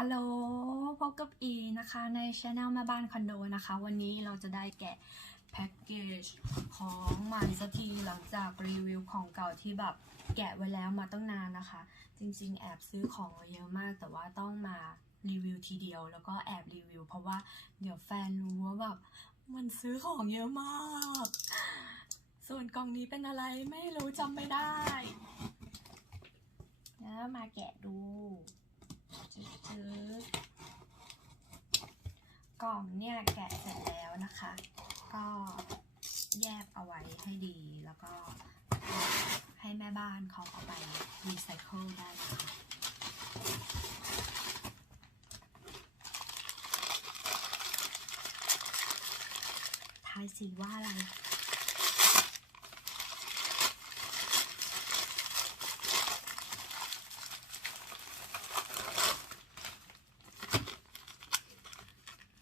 ฮัลโหล พบกับอีนะคะในช anel แม่บ้านคอนโดนะคะ วันนี้เราจะได้แกะแพ็กเกจของใหม่สักทีหลังจากรีวิวของเก่าที่แบบแกะไว้แล้วมาตั้งนานนะคะ จริงๆ แอบซื้อของไว้เยอะมาก แต่ว่าต้องมารีวิวทีเดียว แล้วก็แอบรีวิว เพราะว่าเดี๋ยวแฟนรู้ว่าแบบมันซื้อของเยอะมาก ส่วนกล่องนี้เป็นอะไรไม่รู้จำไม่ได้แล้วมาแกะดู จืดๆกล่องเนี่ยแกะเสร็จแล้วนะคะ ก็แยกเอาไว้ให้ดีแล้วก็ให้แม่บ้านเขาเอาไปรีไซเคิลได้นะคะทายสีว่าอะไร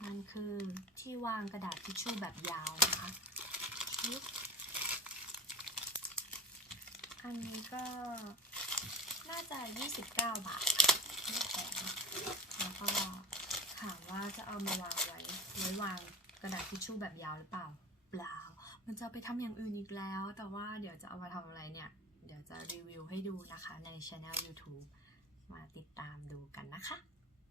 มันคือที่วางกระดาษทิชชู่แบบยาวนะคะอันนี้ก็น่าจะ 29 บาทไม่แพงแล้วก็ถามว่าจะเอามาวางไว้ไว้วางกระดาษทิชชู่แบบยาวหรือเปล่า เปล่า มันจะไปทำอย่างอื่นอีกแล้ว แต่ว่าเดี๋ยวจะเอามาทำอะไรเนี่ย เดี๋ยวจะรีวิวให้ดูนะคะในช anel YouTube